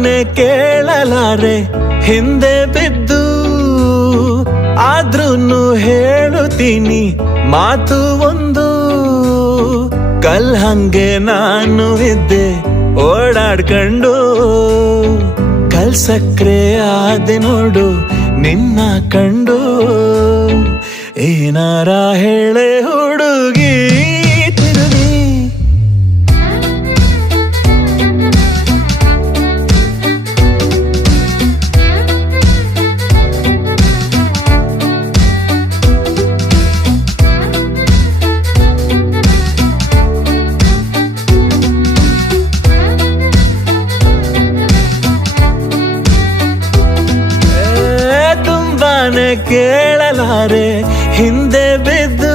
ತುಂಬಾನೇ ಕೇಳಲಾರೆ ಹಿಂದೆ ಬಿದ್ದು, ಆದ್ರೂನು ಹೇಳುತ್ತೀನಿ ಮಾತು ಒಂದು. ಕಲ್ ಹಂಗೆ ನಾನು ಇದ್ದೆ ಓಡಾಡ್ಕೊಂಡು, ಕಲ್ ಸಕ್ರೆ ಆದೆ ನೋಡು ನಿನ್ನ ಕಂಡು. ಏನಾರ ಹೇಳೆ ಹುಡುಗಿ ತಿರುಗಿ, ಕೇಳಲಾರೆ ಹಿಂದೆ ಬಿದ್ದು.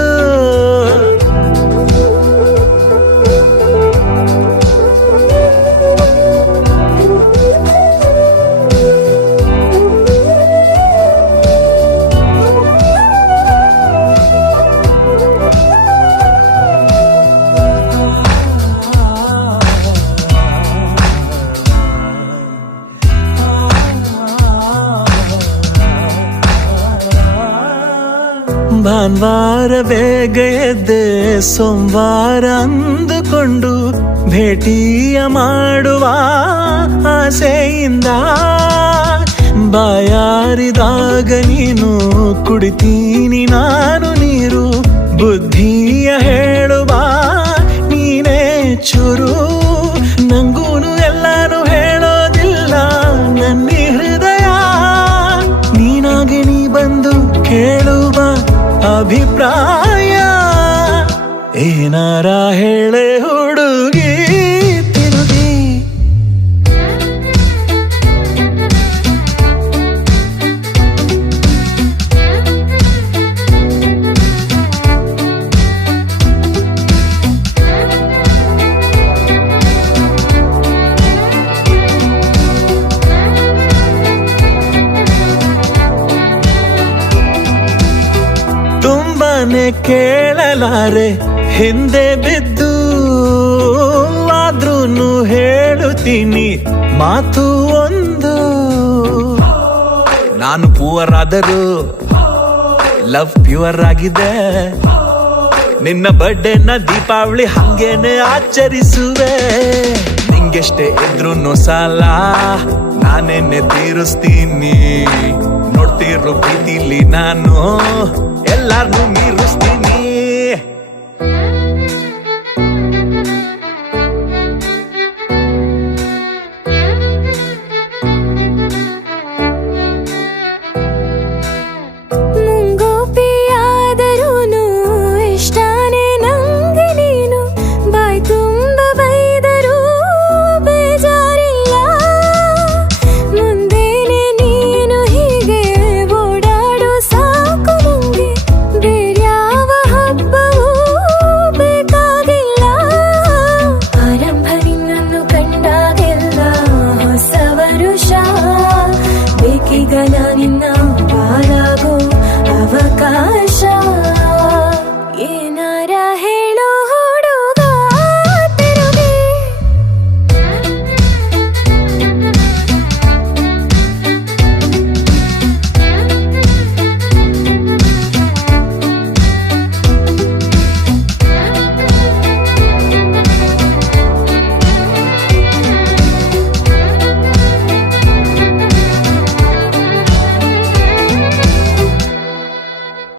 ಭಾನುವಾರ ಬೇಗ ಎದ್ದೆ ಸೋಮವಾರ ಅಂದುಕೊಂಡು, ಭೇಟಿಯ ಮಾಡುವ ಆಸೆಯಿಂದ. ಬಾಯಾರಿದಾಗ ನೀನು ಕುಡಿತೀನಿ ನಾನು ನೀರು, ಬುದ್ಧಿಯ ಹೇಳುವ ನೀನೇ ಚೂರು. ನಂಗೂನು ಎಲ್ಲಾನು ಹೇಳೋದಿಲ್ಲ ನನ್ನ ಹೃದಯ, ನೀನಾಗೆ ನೀ ಬಂದು ಕೇಳುವ ಅಭಿಪ್ರಾಯ. ಏನಾರ ಹೇಳೆ ಹುಡುಗಿ ತಿರುಗಿ, ತುಂಬಾನೇ ಕೇಳಲಾರೆ ಹಿಂದೆ ಬಿದ್ದು, ಆದ್ರೂನು ಹೇಳುತ್ತೀನಿ ಮಾತು ಒಂದು. ನಾನು ಪೂವರ್ ಆದರೂ ಲವ್ ಪ್ಯೂರ್ ಆಗಿದೆ, ನಿನ್ನ ಬರ್ಡೇನ ದೀಪಾವಳಿ ಹಂಗೇನೆ ಆಚರಿಸುವೆ. ನಿಂಗೆಷ್ಟೇ ಇದ್ರೂನು ಸಾಲ ನಾನೇನೆ ತೀರಿಸ್ತೀನಿ, ನೋಡ್ತಿರೋ ಪ್ರೀತಿಲಿ ನಾನು ಎಲ್ಲಾರ್ನೂ ಮೀರು.